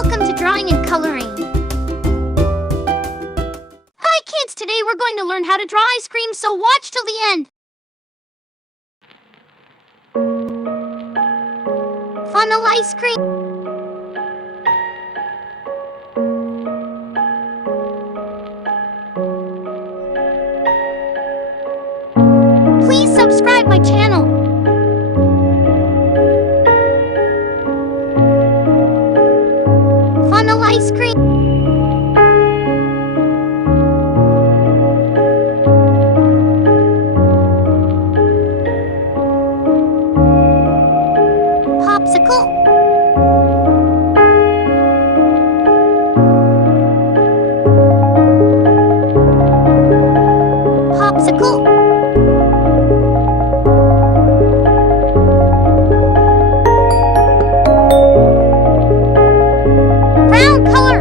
Welcome to Drawing and Coloring. Hi kids, today we're going to learn how to draw ice cream, so watch till the end. Funnel ice cream. Please subscribe my channel. Funnel ice cream. Popsicle. Popsicle. Brown color.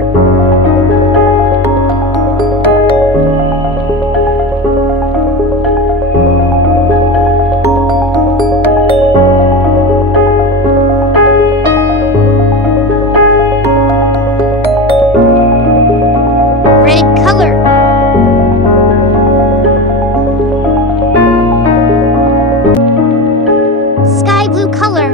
Red color. Sky blue color.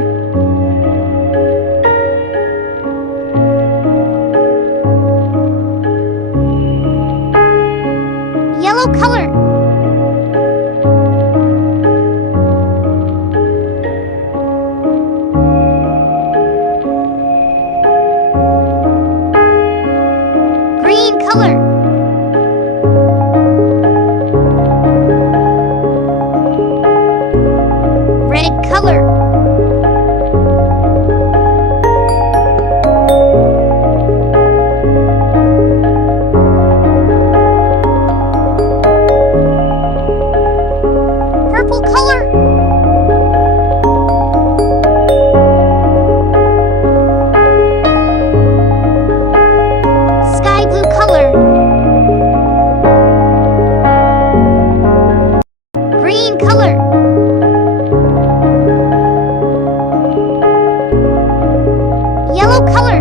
Yellow color. Green color. Red color. Purple color. Sky blue color. Green color. Yellow color.